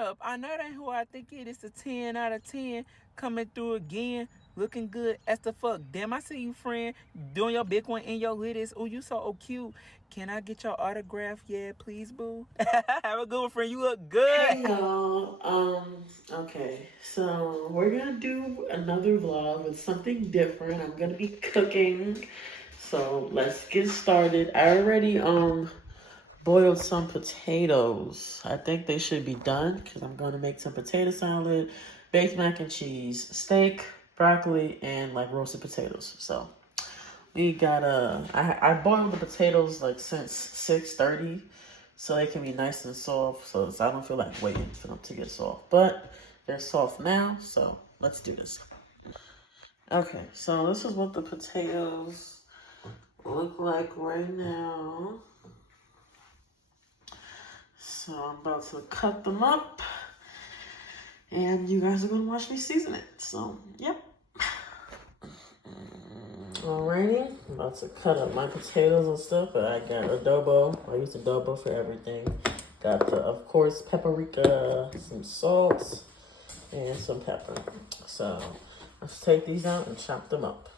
up? I know that ain't who I think it is. A 10 out of 10 coming through again, looking good as the fuck. Damn, I see you, friend, doing your big one in your hoodies. Oh, you so cute. Can I get your autograph? Yeah, please, boo. Have a good one, friend. You look good. Hey y'all. Okay, so we're gonna do another vlog with something different. I'm gonna be cooking. So let's get started. I already boiled some potatoes. I think they should be done because I'm gonna make some potato salad, baked mac and cheese, steak, broccoli, and like roasted potatoes. So we gotta I boiled the potatoes like since 6:30 so they can be nice and soft, so I don't feel like waiting for them to get soft. But they're soft now, so let's do this. Okay, so this is what the potatoes look like right now. So I'm about to cut them up, and you guys are gonna watch me season it. So, yep. Alrighty, I'm about to cut up my potatoes and stuff, but I got adobo. I use adobo for everything. Got the, of course, paprika, some salt, and some pepper. So let's take these out and chop them up.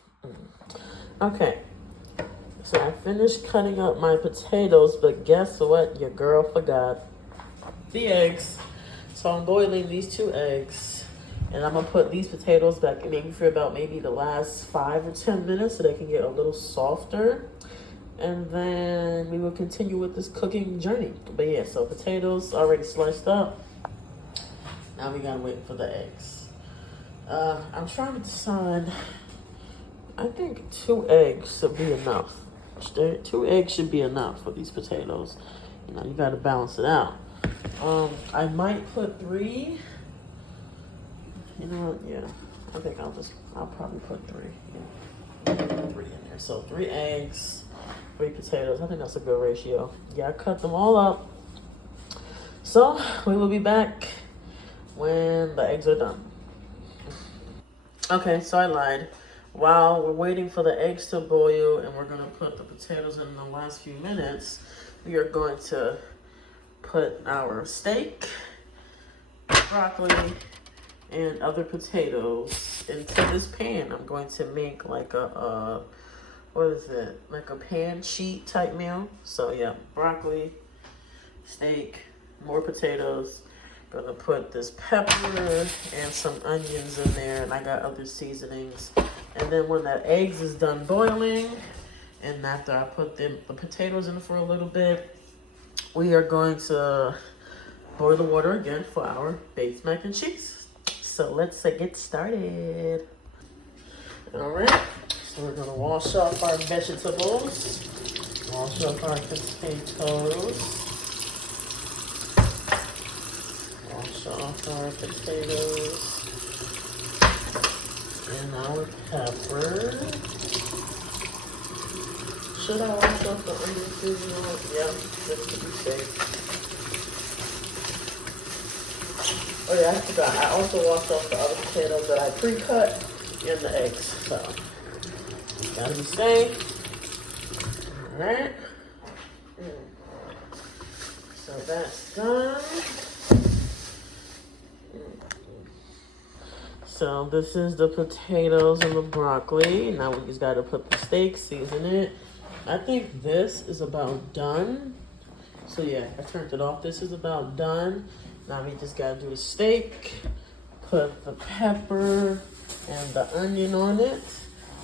Okay, so I finished cutting up my potatoes, but guess what? Your girl forgot the eggs. So I'm boiling these 2 eggs. And I'm gonna put these potatoes back maybe for about maybe the last 5 or 10 minutes so they can get a little softer. And then we will continue with this cooking journey. But yeah, so potatoes already sliced up. Now we gotta wait for the eggs. I'm trying to decide. I think 2 eggs should be enough. 2 eggs should be enough for these potatoes. You know, you gotta balance it out. I might put 3. You know what? Yeah, I think I'll probably put 3. Yeah, 3 in there. So 3 eggs, 3 potatoes. I think that's a good ratio. Yeah, I cut them all up. So we will be back when the eggs are done. Okay, so I lied. While we're waiting for the eggs to boil and we're gonna put the potatoes in the last few minutes, we are going to put our steak, broccoli, and other potatoes into this pan. I'm going to make like a what is it? Like a pan sheet type meal. So yeah, broccoli, steak, more potatoes. Gonna put this pepper and some onions in there, and I got other seasonings. And then when that eggs is done boiling, and after I put the potatoes in for a little bit, we are going to boil the water again for our baked mac and cheese. So let's get started. All right, so we're gonna wash off our vegetables, wash off our potatoes, wash off our potatoes, and our pepper. Should I wash off the onions too? You know what? Yeah, just to be safe. Oh yeah, I forgot. I also washed off the other potatoes that I pre-cut and the eggs. So, gotta be safe. Alright. So that's done. So this is the potatoes and the broccoli. Now we just gotta put the steak, season it. I think this is about done. So yeah, I turned it off. This is about done. Now we just gotta do the steak, put the pepper and the onion on it,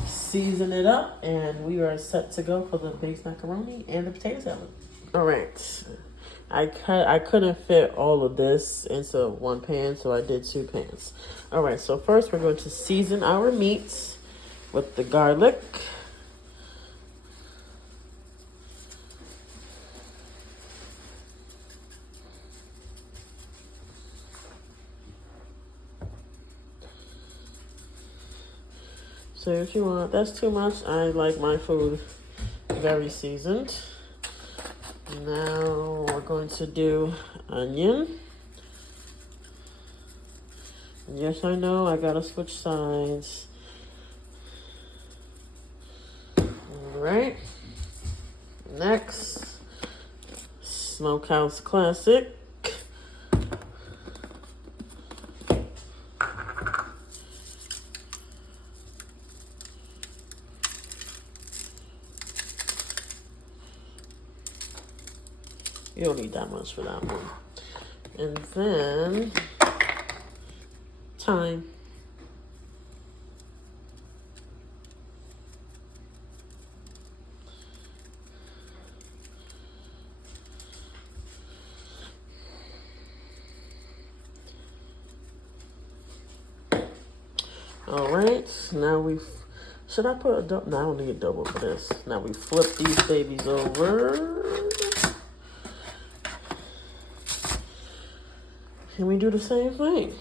season it up, and we are set to go for the baked macaroni and the potato salad. All right, I couldn't fit all of this into one pan, so I did 2 pans. All right, so first we're going to season our meats with the garlic. So if you want, that's too much. I like my food very seasoned. Now we're going to do onion. Yes, I know, I gotta switch sides. All right. Next, Smokehouse Classic. You don't need that much for that one. And then thyme. All right, now should I put a double? No, I don't need a double for this. Now we flip these babies over. And we do the same thing.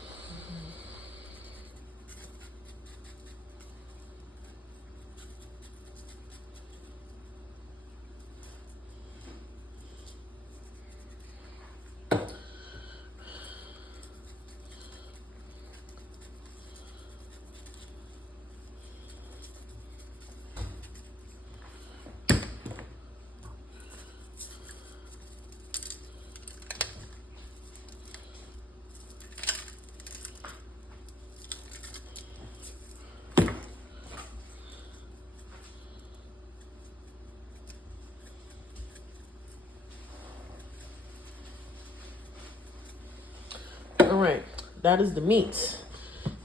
All right, that is the meat.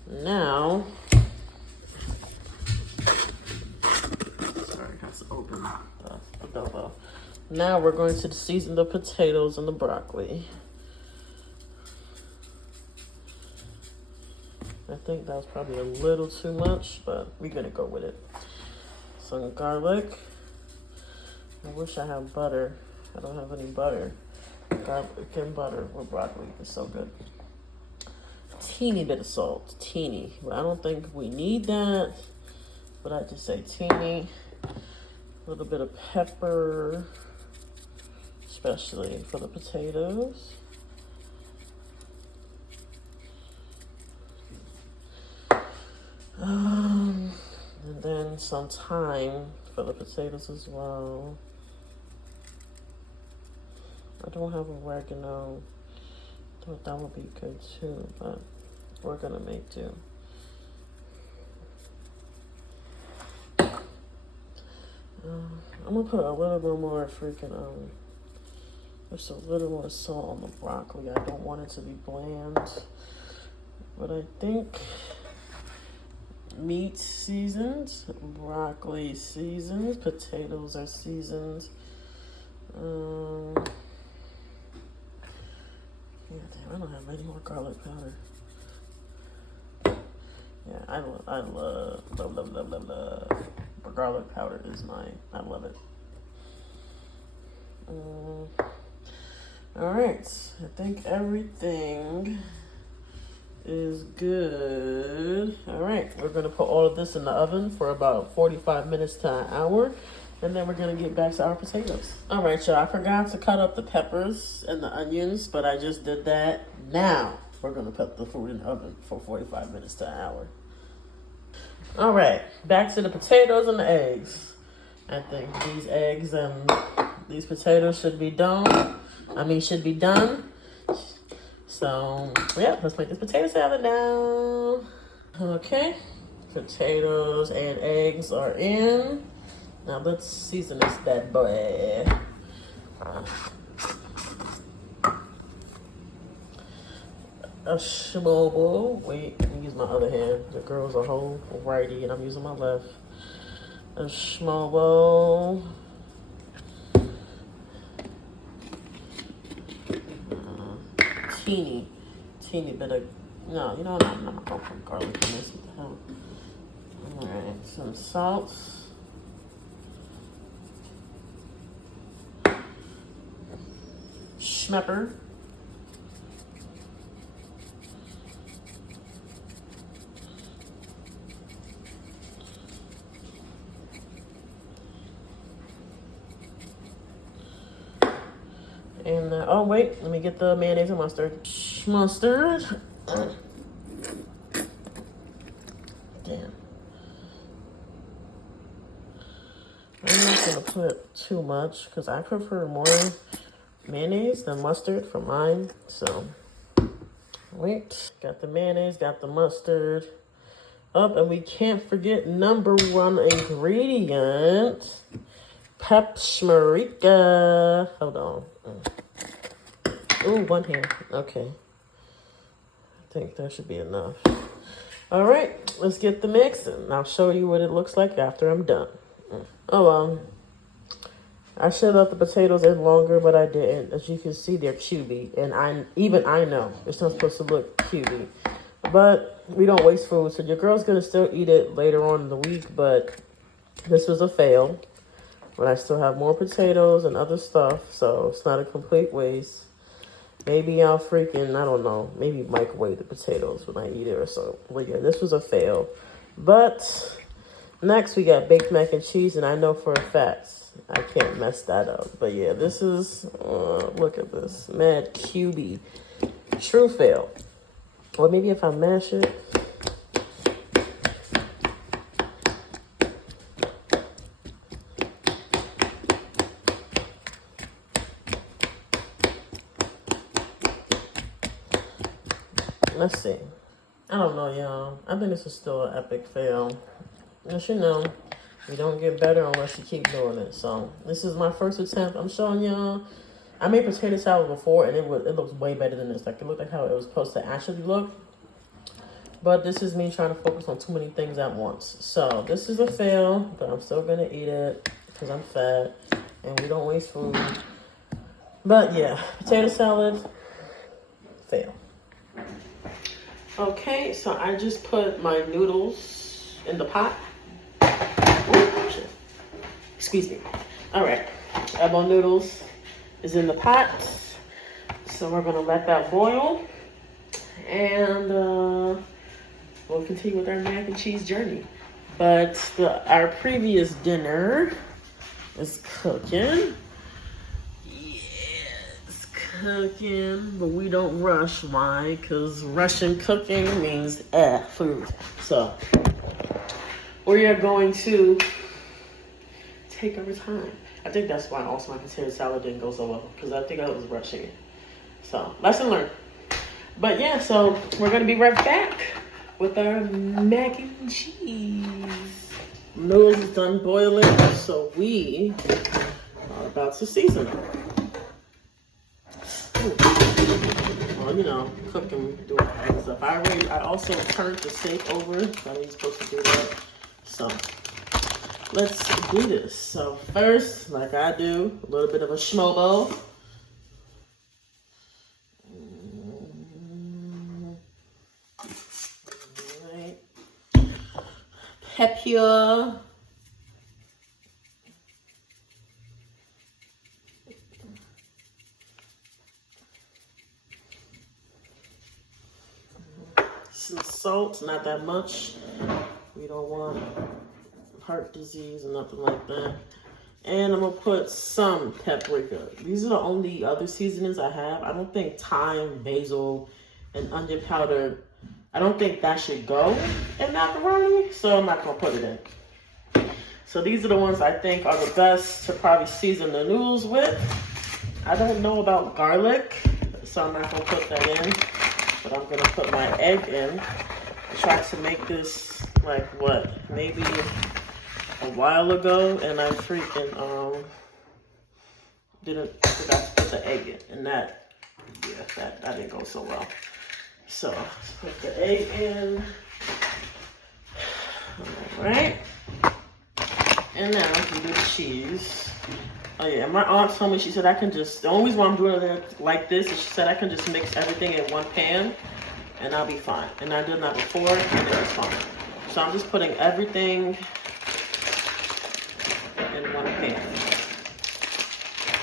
Now, sorry, I have to open the adobo. Now we're going to season the potatoes and the broccoli. I think that was probably a little too much, but we're gonna go with it. Some garlic. I wish I had butter. I don't have any butter. Garlic and butter with broccoli is so good. Teeny bit of salt, teeny. But I don't think we need that. But I just say teeny. A little bit of pepper, especially for the potatoes. And then some thyme for the potatoes as well. I don't have oregano. Thought that would be good too, but we're gonna make do. I'm gonna put a little bit more freaking just a little more salt on the broccoli. I don't want it to be bland, but I think meat seasoned, broccoli seasoned, potatoes are seasoned. Yeah, damn, I don't have any more garlic powder. Yeah, I love. Garlic powder is I love it. All right, I think everything is good. All right, we're gonna put all of this in the oven for about 45 minutes to an hour. And then we're gonna get back to our potatoes. All right, y'all, I forgot to cut up the peppers and the onions, but I just did that. Now, we're gonna put the food in the oven for 45 minutes to an hour. All right, back to the potatoes and the eggs. I think these eggs and these potatoes should be done. So, yeah, let's make this potato salad now. Okay, potatoes and eggs are in. Now let's season this bad boy. A small bowl. Wait, let me use my other hand. The girl's a whole righty and I'm using my left. A small bowl. Teeny bit of, no, you know what, I'm not gonna put garlic in this. What the hell? All right, some salt. Schmepper. And, oh wait, let me get the mayonnaise and mustard. Mustard. Damn. I'm not gonna put too much because I prefer more mayonnaise than mustard for mine. So, wait. Got the mayonnaise, got the mustard. Up, and we can't forget number one ingredient. Paprika. Hold on. Ooh, one hand. Okay. I think that should be enough. All right, let's get the mix and I'll show you what it looks like after I'm done. Oh, I should have left the potatoes in longer, but I didn't. As you can see, they're cubey, and I know it's not supposed to look cubey, but we don't waste food, so your girl's gonna still eat it later on in the week. But this was a fail, but I still have more potatoes and other stuff, so it's not a complete waste. Maybe I'll freaking, I don't know, maybe microwave the potatoes when I eat it or so. But yeah, this was a fail. But next we got baked mac and cheese, and I know for a fact I can't mess that up. But yeah, this is, look at this, mad cubey. True fail. Or maybe if I mash it. Let's see. I don't know, y'all. I think this is still an epic fail. As you know, you don't get better unless you keep doing it. So this is my first attempt. I'm showing y'all. I made potato salad before, and it looks way better than this. Like, it looked like how it was supposed to actually look. But this is me trying to focus on too many things at once. So this is a fail, but I'm still gonna eat it because I'm fat and we don't waste food. But yeah, potato salad, fail. Okay, so I just put my noodles in the pot. Ooh, shit. Excuse me. All right, elbow noodles is in the pot. So we're gonna let that boil, and we'll continue with our mac and cheese journey. But our previous dinner is cooking. Cooking, but we don't rush. Why? Because rushing cooking means food. So we are going to take our time. I think that's why also my potato salad didn't go so well, because I think I was rushing it. So lesson learned. But yeah, so we're gonna be right back with our mac and cheese. Noodles is done boiling, so we are about to season it. Well, you know, cooking, doing all that stuff. I also turned the sink over. I was supposed to do that. So let's do this. So first, like I do, a little bit of a schmobo. Right. Pepper. Some salt, not that much. We don't want heart disease or nothing like that. And I'm gonna put some paprika. These are the only other seasonings I have. I don't think thyme, basil, and onion powder, I don't think that should go in macaroni, so I'm not gonna put it in. So these are the ones I think are the best to probably season the noodles with. I don't know about garlic, so I'm not gonna put that in. But I'm gonna put my egg in. I tried to make this like what, maybe a while ago, and I freaking forgot to put the egg in, and that didn't go so well. So let's put the egg in. All right, and now we can do the cheese. Oh yeah, my aunt told me, she said I can just, the only reason why I'm doing it like this is she said I can just mix everything in one pan and I'll be fine. And I did that before and it was fine. So I'm just putting everything in one pan.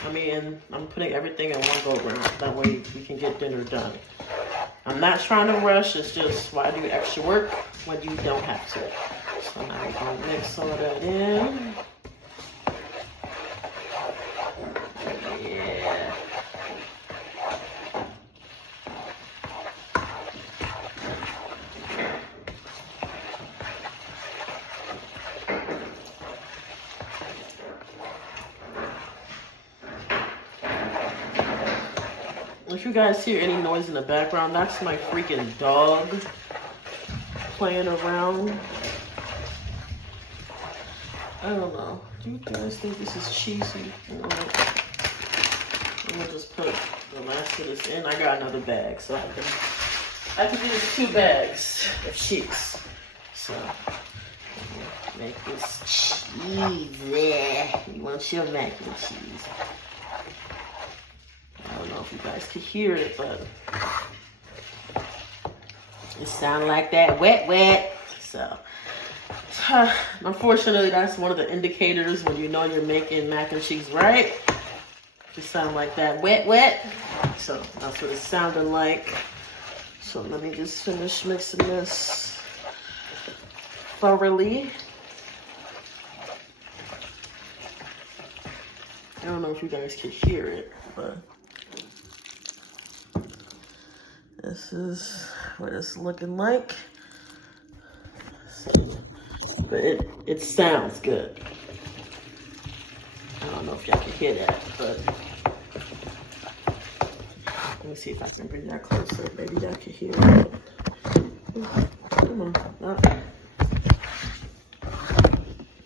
I mean, I'm putting everything in one go round. That way we can get dinner done. I'm not trying to rush, it's just why do extra work when you don't have to. So now we're gonna mix all that in. Yeah. If you guys hear any noise in the background, that's my freaking dog playing around. I don't know. Do you guys think this is cheesy? I'm gonna just put the last of this in. I got another bag, so I can use 2 bags of cheese. So make this cheese. You want your mac and cheese. I don't know if you guys could hear it, but it sounds like that wet. So unfortunately, that's one of the indicators when you know you're making mac and cheese right. Just sound like that wet. So that's what it sounded like. So let me just finish mixing this thoroughly. I don't know if you guys can hear it, but this is what it's looking like. But it sounds good. I don't know if y'all can hear that, but let me see if I can bring that closer. Maybe y'all can hear it. Come on.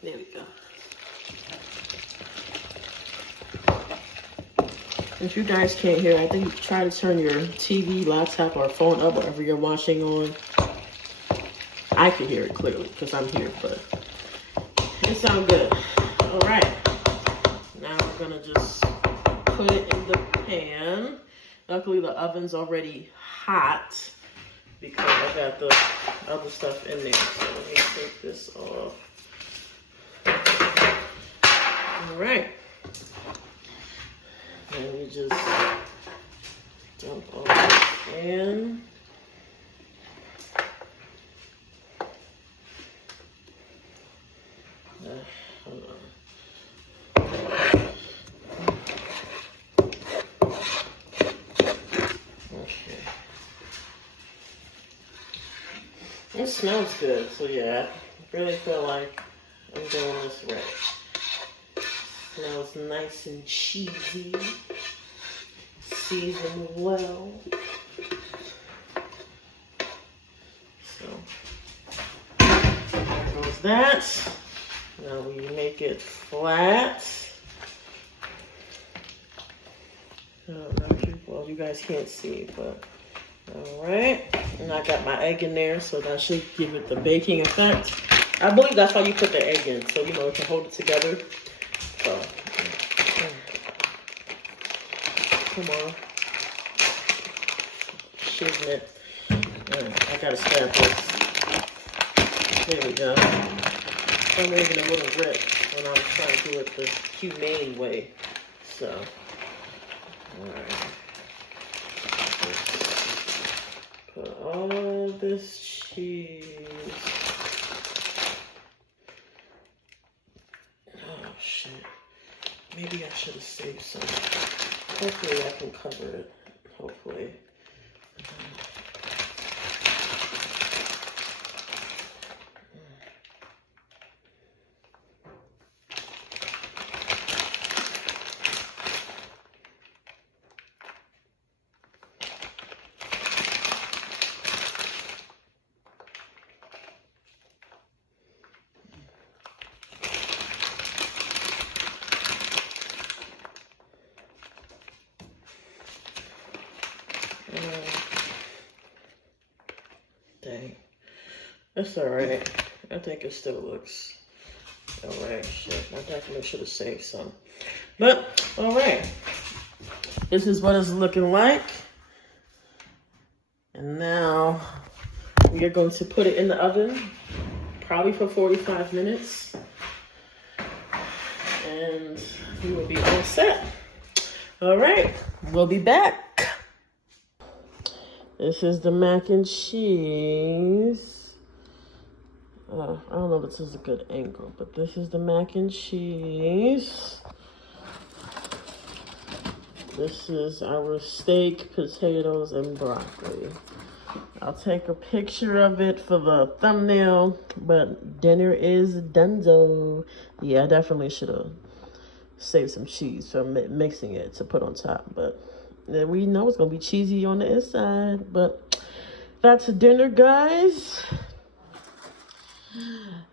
There we go. If you guys can't hear, I think try to turn your TV, laptop, or phone up, whatever you're watching on. I can hear it clearly because I'm here, but it sounds good. All right. Now we're gonna just put it in the pan. Luckily, the oven's already hot because I got the other stuff in there. So let me take this off. All right. And we just dump all this in. Hold on. Okay. It smells good, so yeah, I really feel like I'm doing this right. Smells nice and cheesy, seasoned well. So, there's that. Now we make it flat. Well, you guys can't see, but all right. And I got my egg in there, so that should give it the baking effect. I believe that's why you put the egg in, so you know it can hold it together. So, come on. Shouldn't it? I gotta stab this. There we go. I'm making a little grip when I was trying to do it the humane way. So, alright. Put all this cheese. Oh shit. Maybe I should have saved some. Hopefully I can cover it. Hopefully. Dang. That's alright. I think it still looks alright. Shit, I definitely should have saved some. But, alright. This is what it's looking like. And now we are going to put it in the oven, probably for 45 minutes. And we will be all set. Alright, we'll be back. This is the mac and cheese. I don't know if this is a good angle, but this is the mac and cheese. This is our steak, potatoes, and broccoli. I'll take a picture of it for the thumbnail, but dinner is donezo. Yeah, I definitely should have saved some cheese from mixing it to put on top, but we know it's gonna be cheesy on the inside. But that's dinner, guys.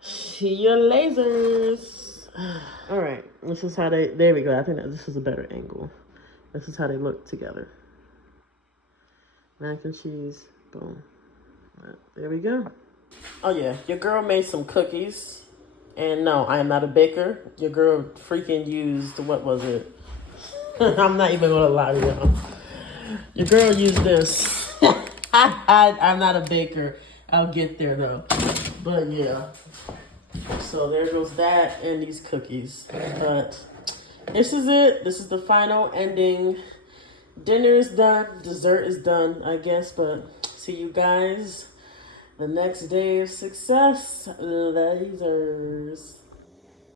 See you lasers. All right, this is how there we go. I think that this is a better angle. This is how they look together. Mac and cheese, boom. There we go. Oh yeah, your girl made some cookies. And no, I am not a baker. Your girl freaking used, what was it? I'm not even gonna lie to y'all. Your girl used this. I'm not a baker. I'll get there though. But yeah. So there goes that and these cookies. But this is it. This is the final ending. Dinner is done. Dessert is done, I guess. But see you guys the next day of success. Lasers.